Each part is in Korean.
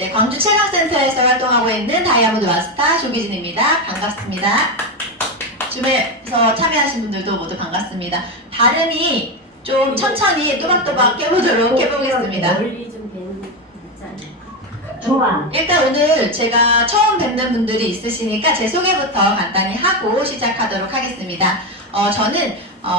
네, 광주 체력센터에서 활동하고 있는 다이아몬드 마스터 조기진입니다. 반갑습니다. 줌에서 참여하신 분들도 모두 반갑습니다. 발음이 좀 천천히 또박또박 해보도록 해보겠습니다. 멀리 좀 되는 낫지 않을까? 좋아. 일단 오늘 제가 처음 뵙는 분들이 있으시니까 제 소개부터 간단히 하고 시작하도록 하겠습니다. 저는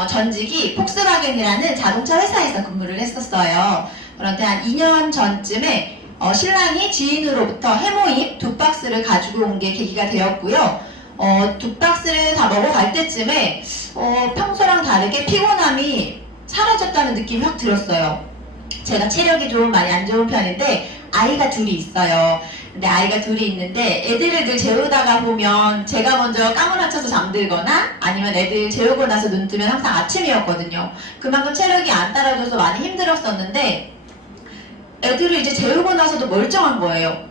전직이 폭스바겐이라는 자동차 회사에서 근무를 했었어요. 그런데 한 2년 전쯤에 신랑이 지인으로부터 해모임 2박스를 가지고 온 게 계기가 되었고요. 2박스를 다 먹어갈 때쯤에 평소랑 다르게 피곤함이 사라졌다는 느낌이 확 들었어요. 제가 체력이 좀 많이 안 좋은 편인데 아이가 둘이 있어요. 근데 아이가 둘이 있는데 애들을 늘 재우다가 보면 제가 먼저 까무라쳐서 잠들거나 아니면 애들 재우고 나서 눈 뜨면 항상 아침이었거든요. 그만큼 체력이 안 따라줘서 많이 힘들었었는데 애들을 이제 재우고 나서도 멀쩡한 거예요.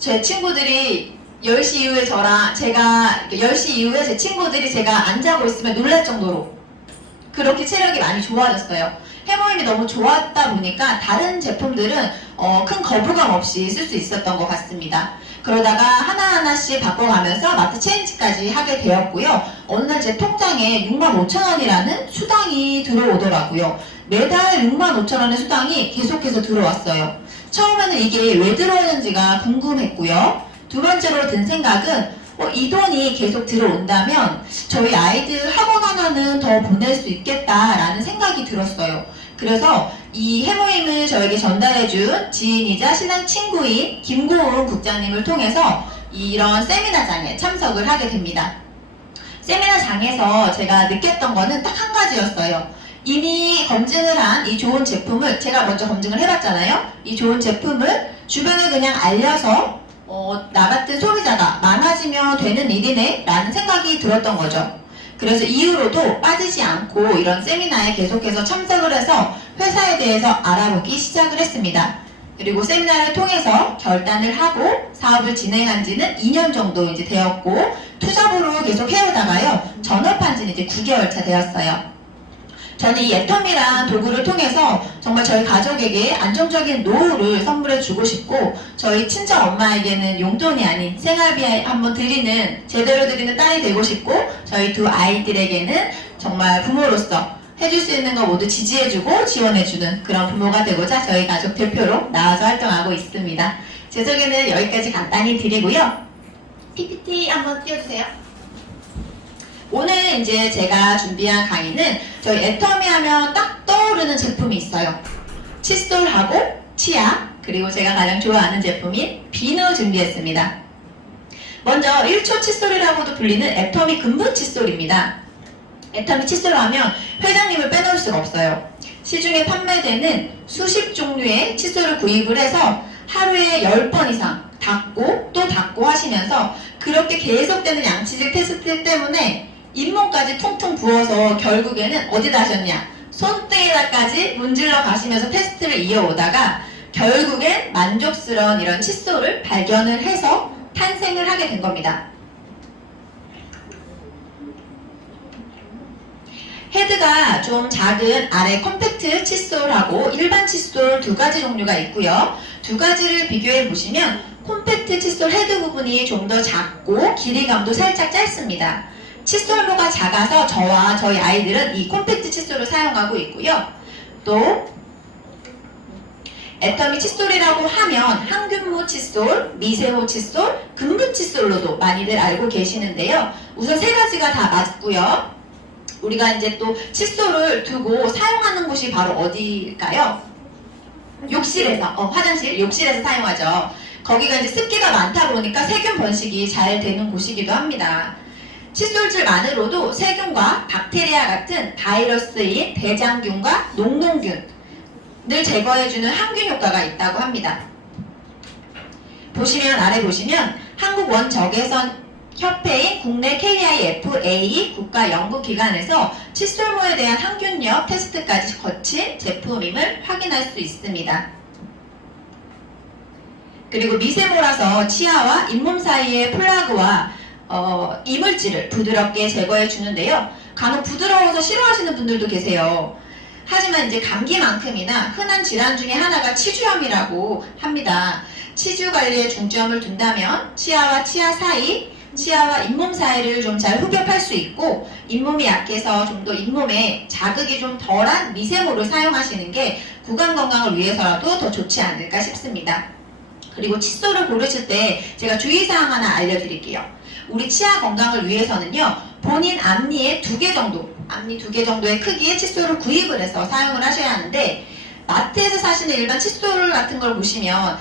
제 친구들이 10시 이후에 제가 10시 이후에 제 친구들이 제가 안 자고 있으면 놀랄 정도로 그렇게 체력이 많이 좋아졌어요. 해모임이 너무 좋았다 보니까 다른 제품들은 큰 거부감 없이 쓸 수 있었던 것 같습니다. 그러다가 하나하나씩 바꿔가면서 마트 체인지까지 하게 되었고요. 어느 날 제 통장에 65,000원이라는 수당이 들어오더라고요. 매달 65,000원의 수당이 계속해서 들어왔어요. 처음에는 이게 왜 들어오는지가 궁금했고요. 두 번째로 든 생각은 이 돈이 계속 들어온다면 저희 아이들 학원 하나는 더 보낼 수 있겠다라는 생각이 들었어요. 그래서 이 해모임을 저에게 전달해준 지인이자 신랑 친구인 김고은 국장님을 통해서 이런 세미나장에 참석을 하게 됩니다. 세미나장에서 제가 느꼈던 거는 딱 한 가지였어요. 이미 검증을 한 이 좋은 제품을 제가 먼저 검증을 해봤잖아요. 이 좋은 제품을 주변에 그냥 알려서 나 같은 소비자가 많아지면 되는 일이네 라는 생각이 들었던 거죠. 그래서 이후로도 빠지지 않고 이런 세미나에 계속해서 참석을 해서 회사에 대해서 알아보기 시작을 했습니다. 그리고 세미나를 통해서 결단을 하고 사업을 진행한 지는 2년 정도 이제 되었고 투잡으로 계속 해오다가요 전업한 지는 이제 9개월 차 되었어요. 저는 이 애텀이란 도구를 통해서 정말 저희 가족에게 안정적인 노후를 선물해 주고 싶고 저희 친정 엄마에게는 용돈이 아닌 생활비 한번 제대로 드리는 딸이 되고 싶고 저희 두 아이들에게는 정말 부모로서 해줄 수 있는 거 모두 지지해주고 지원해주는 그런 부모가 되고자 저희 가족 대표로 나와서 활동하고 있습니다. 제 소개는 여기까지 간단히 드리고요. PPT 한번 띄워주세요. 오늘 이제 제가 준비한 강의는 저희 애터미 하면 딱 떠오르는 제품이 있어요. 칫솔하고 치약, 그리고 제가 가장 좋아하는 제품인 비누 준비했습니다. 먼저 1초 칫솔이라고도 불리는 애터미 근본 칫솔입니다. 애터미 칫솔 하면 회장님을 빼놓을 수가 없어요. 시중에 판매되는 수십 종류의 칫솔을 구입을 해서 하루에 10번 이상 닦고 또 닦고 하시면서 그렇게 계속되는 양치질 테스트 때문에 잇몸까지 퉁퉁 부어서 결국에는 어디다 하셨냐? 손등에다까지 문질러 가시면서 테스트를 이어오다가 결국엔 만족스러운 이런 칫솔을 발견을 해서 탄생을 하게 된 겁니다. 헤드가 좀 작은 아래 컴팩트 칫솔하고 일반 칫솔 두 가지 종류가 있고요. 두 가지를 비교해 보시면 컴팩트 칫솔 헤드 부분이 좀 더 작고 길이감도 살짝 짧습니다. 칫솔로가 작아서 저와 저희 아이들은 이 콤팩트 칫솔을 사용하고 있고요. 또 애터미 칫솔이라고 하면 항균모 칫솔, 미세모 칫솔, 근분 칫솔로도 많이들 알고 계시는데요. 우선 세 가지가 다 맞고요. 우리가 이제 또 칫솔을 두고 사용하는 곳이 바로 어디일까요? 욕실에서, 화장실, 욕실에서 사용하죠. 거기가 이제 습기가 많다 보니까 세균 번식이 잘 되는 곳이기도 합니다. 칫솔질만으로도 세균과 박테리아 같은 바이러스인 대장균과 농농균을 제거해주는 항균 효과가 있다고 합니다. 아래 보시면 한국원적외선 협회인 국내 KIFA 국가연구기관에서 칫솔모에 대한 항균력 테스트까지 거친 제품임을 확인할 수 있습니다. 그리고 미세모라서 치아와 잇몸 사이의 플라그와 이물질을 부드럽게 제거해 주는데요. 간혹 부드러워서 싫어하시는 분들도 계세요. 하지만 이제 감기만큼이나 흔한 질환 중에 하나가 치주염이라고 합니다. 치주 관리에 중점을 둔다면 치아와 치아 사이, 치아와 잇몸 사이를 좀 잘 흡입할 수 있고, 잇몸이 약해서 좀 더 잇몸에 자극이 좀 덜한 미세모를 사용하시는 게 구강 건강을 위해서라도 더 좋지 않을까 싶습니다. 그리고 칫솔을 고르실 때 제가 주의사항 하나 알려드릴게요. 우리 치아 건강을 위해서는요, 본인 앞니에 2개 정도, 앞니 2개 정도의 크기의 칫솔을 구입을 해서 사용을 하셔야 하는데, 마트에서 사시는 일반 칫솔 같은 걸 보시면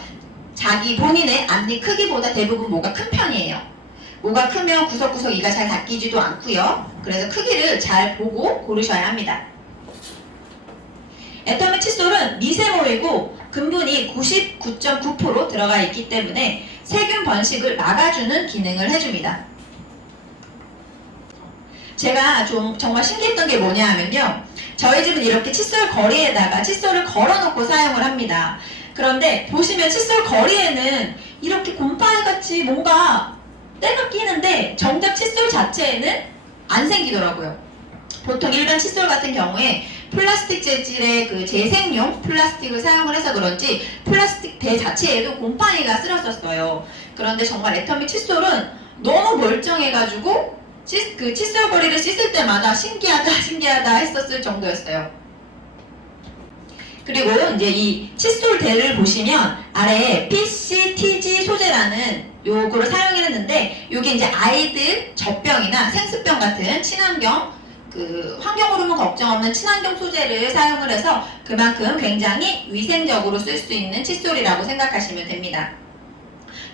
자기 본인의 앞니 크기보다 대부분 모가 큰 편이에요. 모가 크면 구석구석 이가 잘 닦이지도 않고요. 그래서 크기를 잘 보고 고르셔야 합니다. 애터미 칫솔은 미세모이고 금분이 99.9% 들어가 있기 때문에 세균 번식을 막아주는 기능을 해줍니다. 제가 좀 정말 신기했던 게 뭐냐 하면요, 저희 집은 이렇게 칫솔 거리에다가 칫솔을 걸어놓고 사용을 합니다. 그런데 보시면 칫솔 거리에는 이렇게 곰팡이같이 뭔가 때가 끼는데 정작 칫솔 자체에는 안 생기더라고요. 보통 일반 칫솔 같은 경우에 플라스틱 재질의 그 재생용 플라스틱을 사용을 해서 그런지 플라스틱 대 자체에도 곰팡이가 쓸었었어요. 그런데 정말 애터미 칫솔은 너무 멀쩡해가지고 그 칫솔 거리를 씻을 때마다 신기하다 했었을 정도였어요. 그리고 이제 이 칫솔 대를 보시면 아래에 PCTG 소재라는 요거를 사용했는데, 요게 이제 아이들 젖병이나 생수병 같은 친환경, 그 환경 호르몬 걱정 없는 친환경 소재를 사용을 해서 그만큼 굉장히 위생적으로 쓸 수 있는 칫솔이라고 생각하시면 됩니다.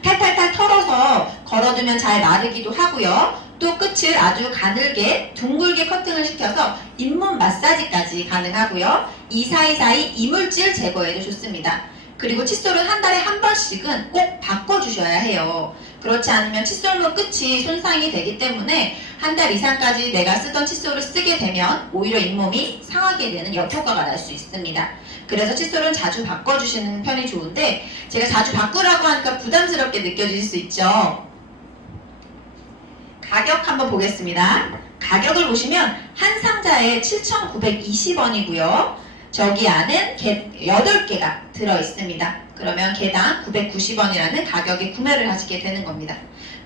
탈탈탈 털어서 걸어두면 잘 마르기도 하고요. 또 끝을 아주 가늘게 둥글게 커팅을 시켜서 잇몸 마사지까지 가능하고요. 이 사이사이 이물질 제거에도 좋습니다. 그리고 칫솔은 한 달에 한 번씩은 꼭 바꿔주셔야 해요. 그렇지 않으면 칫솔목 끝이 손상이 되기 때문에 한 달 이상까지 내가 쓰던 칫솔을 쓰게 되면 오히려 잇몸이 상하게 되는 역효과가 날 수 있습니다. 그래서 칫솔은 자주 바꿔주시는 편이 좋은데, 제가 자주 바꾸라고 하니까 부담스럽게 느껴질 수 있죠. 가격 한번 보겠습니다. 가격을 보시면 한 상자에 7,920원이고요. 저기 안은 8개가 들어있습니다. 그러면 개당 990원이라는 가격에 구매를 하시게 되는 겁니다.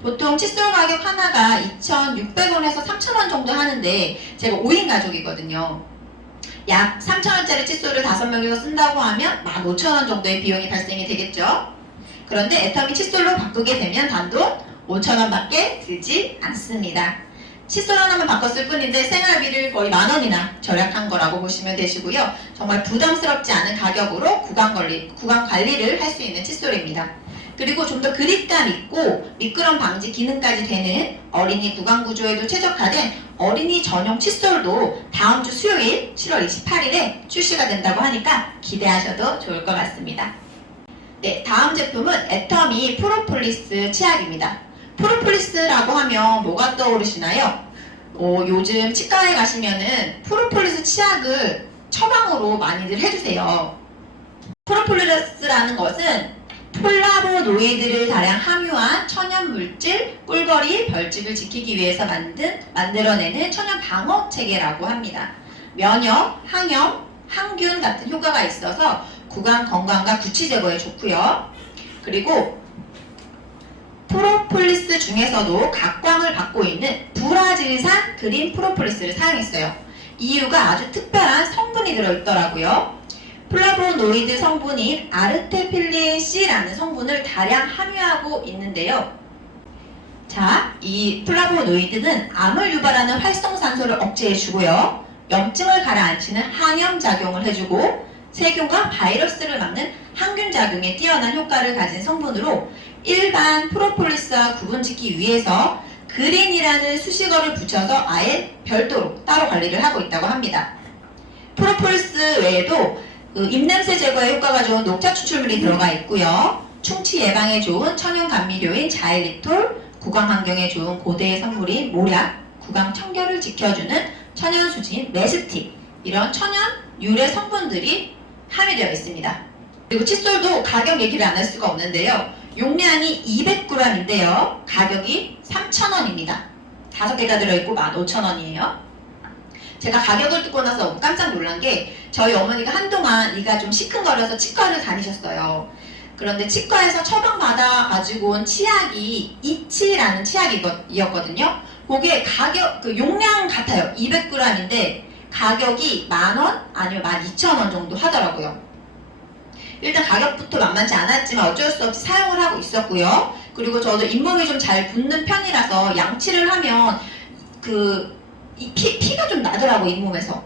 보통 칫솔 가격 하나가 2,600원에서 3,000원 정도 하는데 제가 5인 가족이거든요. 약 3,000원짜리 칫솔을 5명이서 쓴다고 하면 15,000원 정도의 비용이 발생이 되겠죠. 그런데 애터미 칫솔로 바꾸게 되면 단돈 5,000원밖에 들지 않습니다. 칫솔 하나만 바꿨을 뿐인데 생활비를 거의 10,000원이나 절약한 거라고 보시면 되시고요. 정말 부담스럽지 않은 가격으로 구강 관리를 할 수 있는 칫솔입니다. 그리고 좀 더 그립감 있고 미끄럼 방지 기능까지 되는 어린이 구강 구조에도 최적화된 어린이 전용 칫솔도 다음 주 수요일 7월 28일에 출시가 된다고 하니까 기대하셔도 좋을 것 같습니다. 네, 다음 제품은 애터미 프로폴리스 치약입니다. 프로폴리스라고 하면 뭐가 떠오르시나요? 요즘 치과에 가시면은 프로폴리스 치약을 처방으로 많이들 해주세요. 프로폴리스라는 것은 플라보노이드를 다량 함유한 천연물질, 꿀벌이 벌집을 지키기 위해서 만들어내는 천연 방어 체계라고 합니다. 면역, 항염, 항균 같은 효과가 있어서 구강 건강과 구취 제거에 좋고요. 그리고 프로폴리스 중에서도 각광을 받고 있는 브라질산 그린 프로폴리스를 사용했어요. 이유가 아주 특별한 성분이 들어있더라고요. 플라보노이드 성분인 아르테필린 C라는 성분을 다량 함유하고 있는데요. 자, 이 플라보노이드는 암을 유발하는 활성산소를 억제해주고요. 염증을 가라앉히는 항염작용을 해주고 세균과 바이러스를 막는 항균작용에 뛰어난 효과를 가진 성분으로 일반 프로폴리스와 구분짓기 위해서 그린이라는 수식어를 붙여서 아예 별도로 따로 관리를 하고 있다고 합니다. 프로폴리스 외에도 입냄새 제거에 효과가 좋은 녹차 추출물이 들어가 있고요. 충치 예방에 좋은 천연 감미료인 자일리톨, 구강 환경에 좋은 고대의 성물인 모략, 구강 청결을 지켜주는 천연 수진 메스틱, 이런 천연 유래 성분들이 함유되어 있습니다. 그리고 칫솔도 가격 얘기를 안 할 수가 없는데요. 용량이 200g인데요. 가격이 3,000원입니다. 5개가 들어있고 15,000원이에요. 제가 가격을 듣고 나서 너무 깜짝 놀란 게 저희 어머니가 한동안 이가 좀 시큰거려서 치과를 다니셨어요. 그런데 치과에서 처방받아 가지고 온 치약이 이치라는 치약이었거든요. 그게 가격, 그 용량 같아요. 200g인데 가격이 10,000원 아니면 12,000원 정도 하더라고요. 일단 가격부터 만만치 않았지만 어쩔 수 없이 사용을 하고 있었고요. 그리고 저도 잇몸이 좀 잘 붓는 편이라서 양치를 하면 피가 좀 나더라고, 잇몸에서.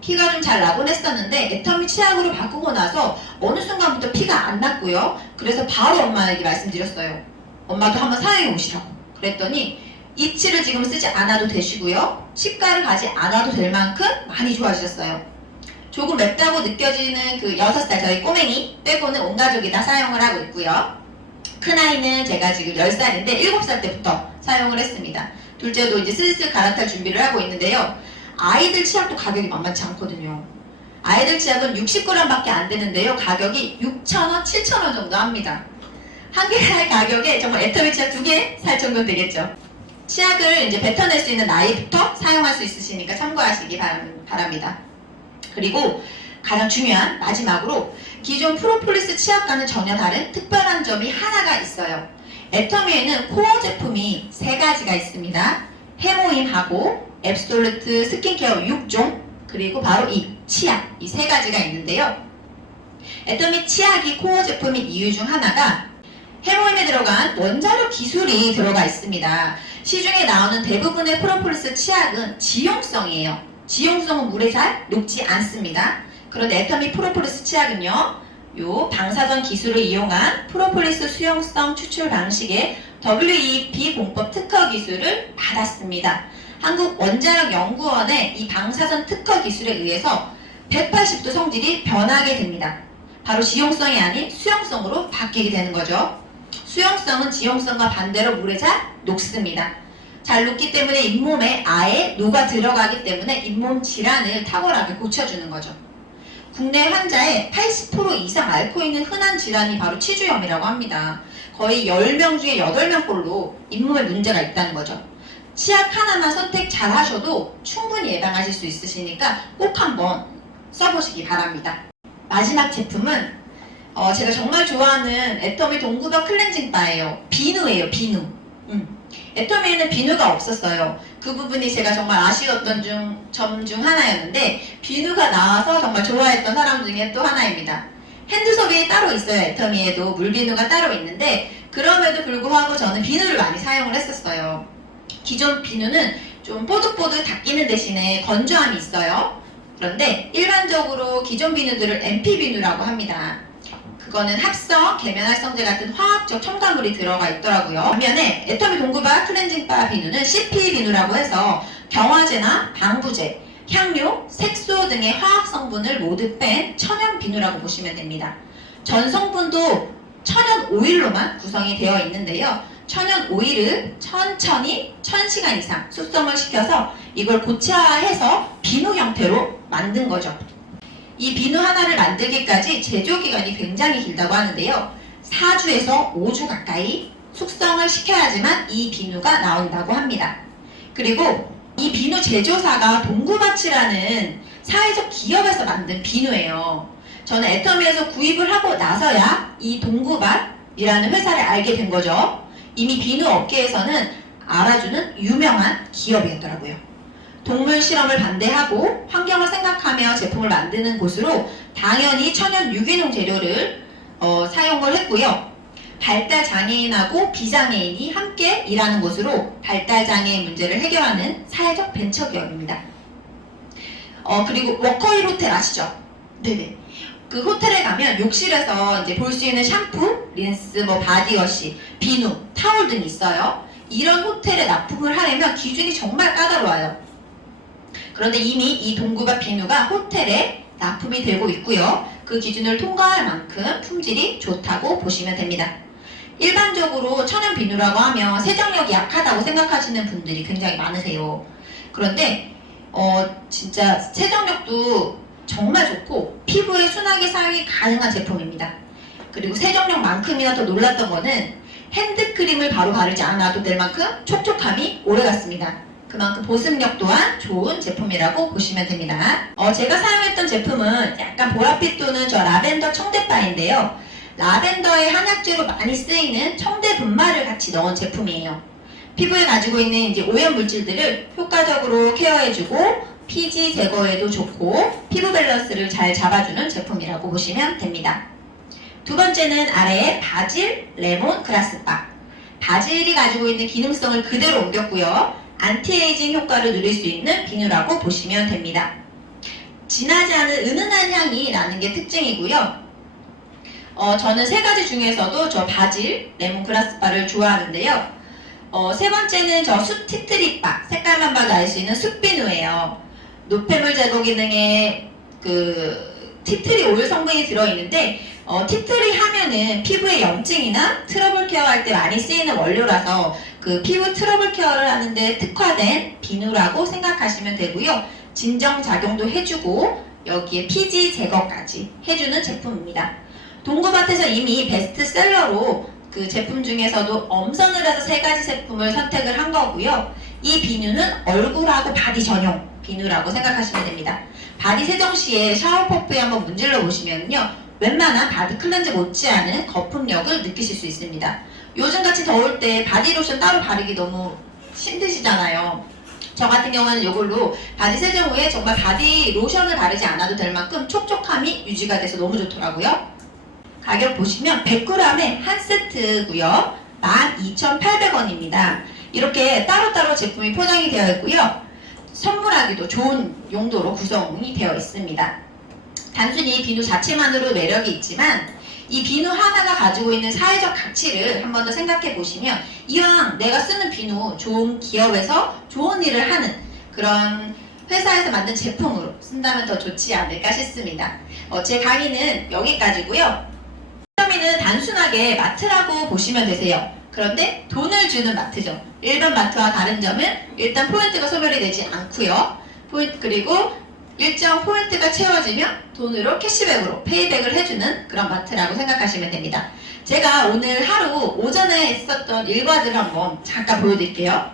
피가 좀 잘 나곤 했었는데 애터미 치약으로 바꾸고 나서 어느 순간부터 피가 안 났고요. 그래서 바로 엄마에게 말씀드렸어요. 엄마도 한번 사용해 보시라고. 그랬더니 이치를 지금 쓰지 않아도 되시고요. 치과를 가지 않아도 될 만큼 많이 좋아지셨어요. 조금 맵다고 느껴지는 그 6살 저희 꼬맹이 빼고는 온 가족이 다 사용을 하고 있고요. 큰아이는 제가 지금 10살인데 7살 때부터 사용을 했습니다. 둘째도 이제 슬슬 갈아탈 준비를 하고 있는데요. 아이들 치약도 가격이 만만치 않거든요. 아이들 치약은 60g밖에 안 되는데요. 가격이 6,000원, 7,000원 정도 합니다. 한 개 살 가격에 정말 애터미 치약 2개 살 정도 되겠죠. 치약을 이제 뱉어낼 수 있는 나이부터 사용할 수 있으시니까 참고하시기 바랍니다. 그리고 가장 중요한 마지막으로 기존 프로폴리스 치약과는 전혀 다른 특별한 점이 하나가 있어요. 애터미에는 코어 제품이 3가지가 있습니다. 해모임하고 앱솔루트 스킨케어 6종 그리고 바로 이 치약 이 3가지가 있는데요. 애터미 치약이 코어 제품인 이유 중 하나가 해모임에 들어간 원자력 기술이 들어가 있습니다. 시중에 나오는 대부분의 프로폴리스 치약은 지용성이에요. 지용성은 물에 잘 녹지 않습니다. 그런데 애터미 프로폴리스 치약은요, 요 방사선 기술을 이용한 프로폴리스 수용성 추출 방식의 WEP 공법 특허 기술을 받았습니다. 한국원자력연구원의 이 방사선 특허 기술에 의해서 180도 성질이 변하게 됩니다. 바로 지용성이 아닌 수용성으로 바뀌게 되는 거죠. 수용성은 지용성과 반대로 물에 잘 녹습니다. 잘 녹기 때문에 잇몸에 아예 녹아 들어가기 때문에 잇몸 질환을 탁월하게 고쳐주는 거죠. 국내 환자의 80% 이상 앓고 있는 흔한 질환이 바로 치주염이라고 합니다. 거의 10명 중에 8명꼴로 잇몸에 문제가 있다는 거죠. 치약 하나만 선택 잘 하셔도 충분히 예방하실 수 있으시니까 꼭 한번 써보시기 바랍니다. 마지막 제품은 제가 정말 좋아하는 애터미 동구벽 클렌징 바예요. 비누예요, 비누. 애터미에는 비누가 없었어요. 그 부분이 제가 정말 아쉬웠던 점 중 하나였는데 비누가 나와서 정말 좋아했던 사람 중에 또 하나입니다. 핸드소비 따로 있어요. 애터미에도 물비누가 따로 있는데 그럼에도 불구하고 저는 비누를 많이 사용을 했었어요. 기존 비누는 좀 뽀득뽀득 닦이는 대신에 건조함이 있어요. 그런데 일반적으로 기존 비누들을 MP 비누라고 합니다. 그거는 합성, 계면활성제 같은 화학적 첨가물이 들어가 있더라고요. 반면에 애터미 동구바 클렌징 바 비누는 CP 비누라고 해서 경화제나 방부제, 향료, 색소 등의 화학 성분을 모두 뺀 천연 비누라고 보시면 됩니다. 전 성분도 천연 오일로만 구성이 되어 있는데요. 천연 오일을 천천히 1000시간 이상 숙성을 시켜서 이걸 고체화해서 비누 형태로 만든 거죠. 이 비누 하나를 만들기까지 제조기간이 굉장히 길다고 하는데요. 4주에서 5주 가까이 숙성을 시켜야지만 이 비누가 나온다고 합니다. 그리고 이 비누 제조사가 동구마치라는 사회적 기업에서 만든 비누예요. 저는 애터미에서 구입을 하고 나서야 이 동구밭이라는 회사를 알게 된 거죠. 이미 비누 업계에서는 알아주는 유명한 기업이었더라고요. 동물 실험을 반대하고 환경을 생각하며 제품을 만드는 곳으로 당연히 천연 유기농 재료를 사용을 했고요. 발달장애인하고 비장애인이 함께 일하는 곳으로 발달장애인 문제를 해결하는 사회적 벤처기업입니다. 그리고 워커힐 호텔 아시죠? 네네. 그 호텔에 가면 욕실에서 이제 볼 수 있는 샴푸, 린스, 바디워시, 비누, 타올 등이 있어요. 이런 호텔에 납품을 하려면 기준이 정말 까다로워요. 그런데 이미 이 동구밭 비누가 호텔에 납품이 되고 있고요. 그 기준을 통과할 만큼 품질이 좋다고 보시면 됩니다. 일반적으로 천연 비누라고 하면 세정력이 약하다고 생각하시는 분들이 굉장히 많으세요. 그런데 진짜 세정력도 정말 좋고 피부에 순하게 사용이 가능한 제품입니다. 그리고 세정력만큼이나 더 놀랐던 거는 핸드크림을 바로 바르지 않아도 될 만큼 촉촉함이 오래갔습니다. 그만큼 보습력 또한 좋은 제품이라고 보시면 됩니다. 제가 사용했던 제품은 약간 보랏빛 도는 저 라벤더 청대바인데요. 라벤더의 한약재로 많이 쓰이는 청대 분말을 같이 넣은 제품이에요. 피부에 가지고 있는 이제 오염 물질들을 효과적으로 케어해주고 피지 제거에도 좋고 피부 밸런스를 잘 잡아주는 제품이라고 보시면 됩니다. 두 번째는 아래에 바질, 레몬, 그라스바. 바질이 가지고 있는 기능성을 그대로 옮겼고요. 안티에이징 효과를 누릴 수 있는 비누라고 보시면 됩니다. 진하지 않은 은은한 향이 나는 게 특징이고요. 저는 세 가지 중에서도 저 바질, 레몬, 그라스바를 좋아하는데요. 세 번째는 저 숯 티트리바, 색깔만 봐도 알 수 있는 숯비누예요. 노폐물 제거 기능에 그 티트리 오일 성분이 들어있는데 티트리 하면은 피부의 염증이나 트러블 케어할 때 많이 쓰이는 원료라서 그 피부 트러블 케어를 하는데 특화된 비누라고 생각하시면 되고요. 진정 작용도 해주고 여기에 피지 제거까지 해주는 제품입니다. 동구밭에서 이미 베스트셀러로 그 제품 중에서도 엄선을 해서 세 가지 제품을 선택을 한 거고요. 이 비누는 얼굴하고 바디 전용 비누라고 생각하시면 됩니다. 바디 세정 시에 샤워 퍼프에 한번 문질러 보시면요. 웬만한 바디 클렌즈 못지않은 거품력을 느끼실 수 있습니다. 요즘같이 더울 때 바디로션 따로 바르기 너무 힘드시잖아요. 저 같은 경우는 이걸로 바디 세정 후에 정말 바디 로션을 바르지 않아도 될 만큼 촉촉함이 유지가 돼서 너무 좋더라고요. 가격 보시면 100g에 한 세트고요. 12,800원입니다. 이렇게 따로따로 제품이 포장이 되어 있고요. 선물하기도 좋은 용도로 구성이 되어 있습니다. 단순히 비누 자체만으로 매력이 있지만 이 비누 하나가 가지고 있는 사회적 가치를 한 번 더 생각해 보시면 이왕 내가 쓰는 비누 좋은 기업에서 좋은 일을 하는 그런 회사에서 만든 제품으로 쓴다면 더 좋지 않을까 싶습니다. 제 강의는 여기까지고요. 점이는 단순하게 마트라고 보시면 되세요. 그런데 돈을 주는 마트죠. 일반 마트와 다른 점은 일단 포인트가 소멸이 되지 않고요. 그리고 일정 포인트가 채워지면 돈으로 캐시백으로 페이백을 해주는 그런 마트라고 생각하시면 됩니다. 제가 오늘 하루 오전에 했었던 일과들을 한번 잠깐 보여드릴게요.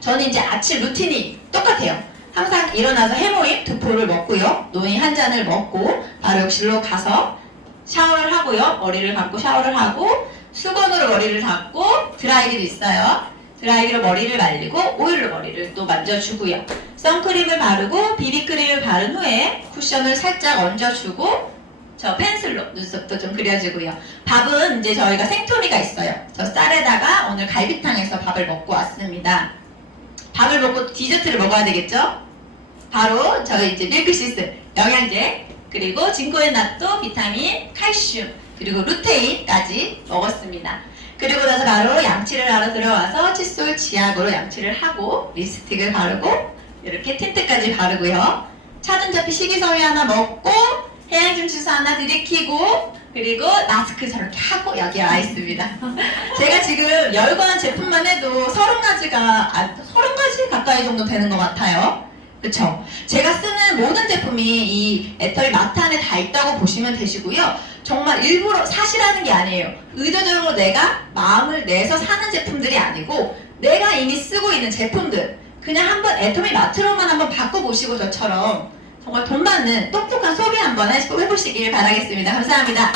저는 이제 아침 루틴이 똑같아요. 항상 일어나서 해모임 2포를 먹고요. 노이 한 잔을 먹고 바로 욕실로 가서 샤워를 하고요. 머리를 감고 샤워를 하고 수건으로 머리를 닦고 드라이기도 있어요. 드라이기로 머리를 말리고 오일로 머리를 또 만져주고요. 선크림을 바르고 비비크림을 바른 후에 쿠션을 살짝 얹어주고 저 펜슬로 눈썹도 좀 그려주고요. 밥은 이제 저희가 생토리가 있어요. 저 쌀에다가 오늘 갈비탕에서 밥을 먹고 왔습니다. 밥을 먹고 디저트를 먹어야 되겠죠? 바로 저희 이제 밀크시스, 영양제, 그리고 진코엔낫토, 비타민, 칼슘, 그리고 루테인까지 먹었습니다. 그리고 나서 바로 양치를 하러 들어와서 칫솔 치약으로 양치를 하고 립스틱을 바르고 이렇게 틴트까지 바르고요. 차준차피 식이섬유 하나 먹고 해양짐 주스 하나 들이키고 그리고 마스크 저렇게 하고 여기 와 있습니다. 제가 지금 열거한 제품만 해도 30가지 가까이 정도 되는 것 같아요. 그쵸? 제가 쓰는 모든 제품이 이 애터리 마트 안에 다 있다고 보시면 되시고요. 정말 일부러 사시라는 게 아니에요. 의도적으로 내가 마음을 내서 사는 제품들이 아니고 내가 이미 쓰고 있는 제품들 그냥 한번 애터미 마트로만 한번 바꿔보시고 저처럼 정말 돈 받는 똑똑한 소비 한번 해보시길 바라겠습니다. 감사합니다.